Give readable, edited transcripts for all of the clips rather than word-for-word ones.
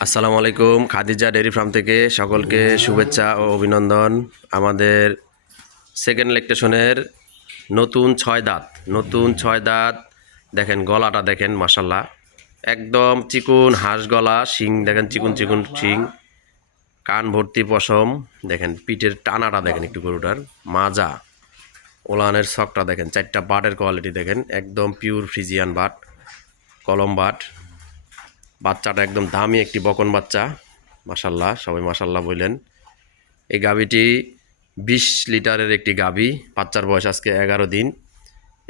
আসসালামু আলাইকুম। Khadija dairy farm থেকে সকলকে শুভেচ্ছা ও অভিনন্দন। আমাদের সেকেন্ড লেকটেশনের নতুন ছয় দাঁত দেখেন, গলাটা দেখেন, মাশাল্লাহ একদম চিকুন হাঁস গলা, শিং দেখেন চিকুন চিকুন শিং, কান ভর্তি পশম দেখেন, পিঠের টানাটা দেখেন একটু গরুটার, মাজা ওলানের ছকটা দেখেন, চারটা বাটের কোয়ালিটি দেখেন, একদম পিওর ফ্রিজিয়ান বাট, কলম বাট। বাচ্চাটা একদম দামি একটি বকন বাচ্চা, মাশাল্লাহ সবাই মাশাল্লাহ বললেন। এই গাভীটি 20 লিটারের একটি গাভী, বাচ্চার বয়স আজকে 11 দিন।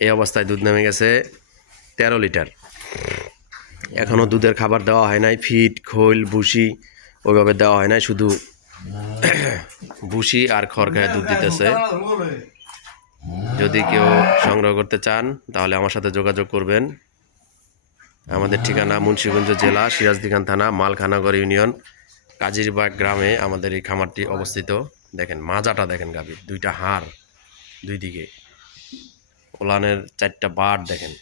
এই অবস্থায় দুধ নেমে গেছে 13 লিটার। এখনও দুধের খাবার দেওয়া হয় নাই, ফিড খৈল ভুসি ওইভাবে দেওয়া হয় নাই, শুধু ভুসি আর খড় খায় দুধ দিতেছে। যদি কেউ সংগ্রহ করতে চান তাহলে আমার সাথে যোগাযোগ করবেন। আমাদের ঠিকানা মুন্সিগঞ্জ জেলা, সিরাজদিখান থানা, মালখানাগড় ইউনিয়ন, কাজিরবাগ গ্রামে আমাদের এই খামারটি অবস্থিত। দেখেন মাজাটা দেখেন, গাভীর দুইটা হাড়, দুই দিকে ওলানের চারটা বাট দেখেন,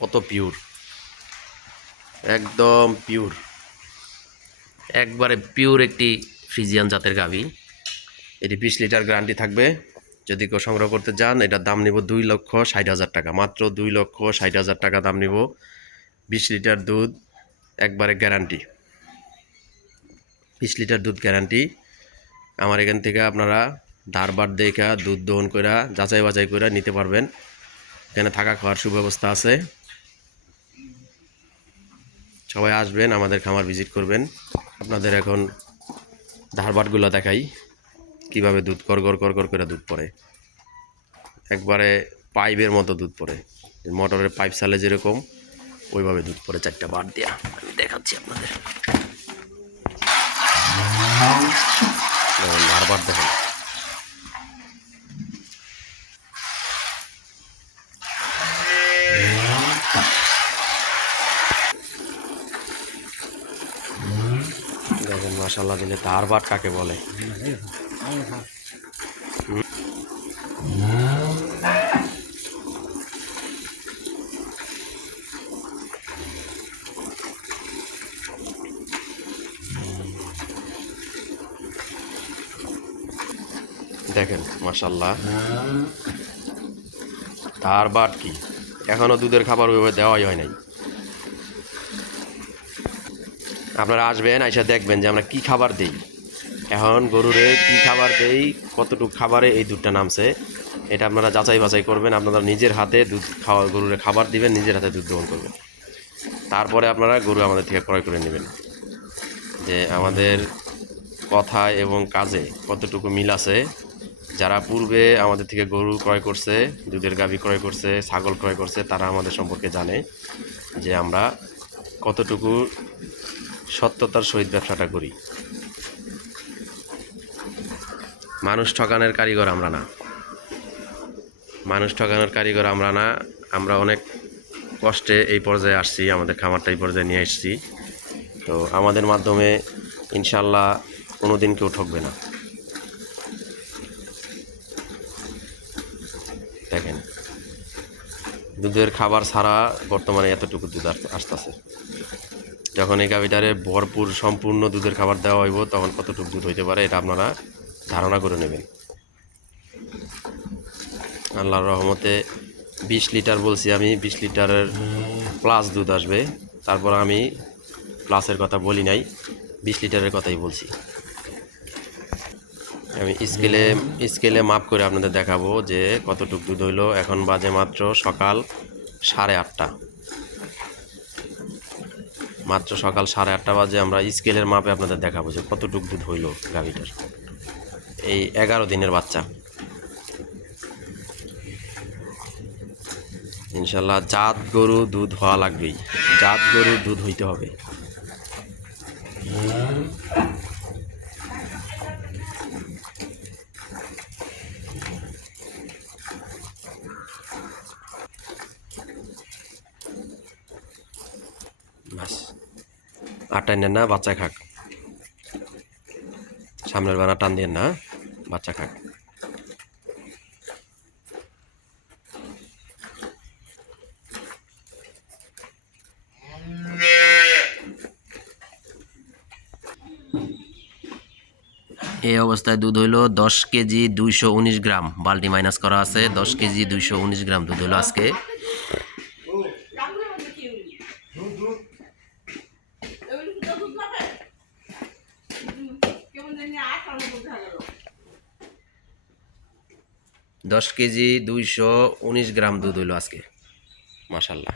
কত পিওর, একদম পিওর, একবারে পিওর একটি ফ্রিজিয়ান জাতের গাভী। এটি 20 লিটার গ্যারান্টি থাকবে। যদি কেউ সংগ্রহ করতে চান, এটার দাম নিব 2,60,000 টাকা, মাত্র 2,60,000 টাকা দাম নিব। 20 লিটার দুধ একবারে গ্যারান্টি, 20 লিটার দুধ গ্যারান্টি। আমার এখান থেকে আপনারা ধারবার দেখা দুধ দহন করে যাচাই বাছাই করে নিতে পারবেন। এখানে থাকা খাওয়ার সুব্যবস্থা আছে। সবাই আসবেন, আমাদের খামার ভিজিট করবেন। আপনাদের এখন ধারবাটগুলো দেখাই, কিভাবে দুধ গড় করে দুধ পড়ে, একবারে পাইপের মতো দুধ পড়ে, মোটরের পাইপ চালে যেরকম ওইভাবে দুধ পড়ে। চারটা বাট দেওয়া আমি দেখাচ্ছি আপনাদের, ধারবাট দেখেন। দেখেন মাশাল্লাহ দিলে ধারবাট কাকে বলে। দেখেন মাশাল্লাহ ধারবাট কি, এখনো দুধের খাবার ওইভাবে দেওয়াই হয় নাই। আপনারা আসবেন, আইসা দেখবেন যে আমরা কি খাবার দেই, এখন গরুরে কি খাবার দেই, কতটুকু খাবারে এই দুধটা নামছে, এটা আপনারা যাচাই বাছাই করবেন। আপনারা নিজের হাতে দুধ খাওয়া, গরুরে খাবার দিবেন, নিজের হাতে দুধ গ্রহণ করবেন। তারপরে আপনারা গরু আমাদের থেকে ক্রয় করে নেবেন, যে আমাদের কথায় এবং কাজে কতটুকু মিল আছে। যারা পূর্বে আমাদের থেকে গরু ক্রয় করছে, দুধের গাভী ক্রয় করছে, ছাগল ক্রয় করছে, তারা আমাদের সম্পর্কে জানে যে আমরা কতটুকু সত্যতার সহিত ব্যবসাটা করি। মানুষ ঠকানোর কারিগর আমরা না, মানুষ ঠকানোর কারিগর আমরা না। আমরা অনেক কষ্টে এই পর্যায়ে আসছি, আমাদের খামারটা এই পর্যায়ে নিয়ে আসছি। তো আমাদের মাধ্যমে ইনশাল্লাহ কোনো দিন কেউ ঠকবে না। দেখেন দুধের খাবার ছাড়া বর্তমানে এতটুকু দুধ আসতেছে। যখন এই গাভীটারে ভরপুর সম্পূর্ণ দুধের খাবার দেওয়া হইব, তখন কতটুকু দুধ হইতে পারে এটা আপনারা ধারণা করে নেবেন। আল্লাহর রহমতে 20 লিটার বলছি আমি, 20 লিটারের প্লাস দুধ আসবে। তারপর আমি প্লাসের কথা বলি নাই, 20 লিটারের কথাই বলছি। আমি স্কেলে মাপ করে আপনাদের দেখাবো যে কতটুকু দুধ হইলো। এখন বাজে মাত্র সকাল 8:30, মাত্র সকাল 8:30 বাজে। আমরা স্কেলের মাপে আপনাদের দেখাবো যে কতটুকু দুধ হইলো গাভীটার। এই 11 দিনের বাচ্চা, ইনশাল্লাহ জাত গরু দুধ হওয়া লাগবেই, জাত গরুর দুধ হইতে হবে। বাস আটাই নেন না, বাচ্চা খাক, সামনের বানা টান দিয়ে না, বাচ্চা খাক। এই অবস্থায় দুধ হইলো 10 কেজি 219 গ্রাম, বালতি মাইনাস করা আছে। 10 কেজি 219 গ্রাম দুধ হইলো আজকে। দশ কেজি 219 গ্রাম দুধ হইলো আজকে, মাশাল্লাহ।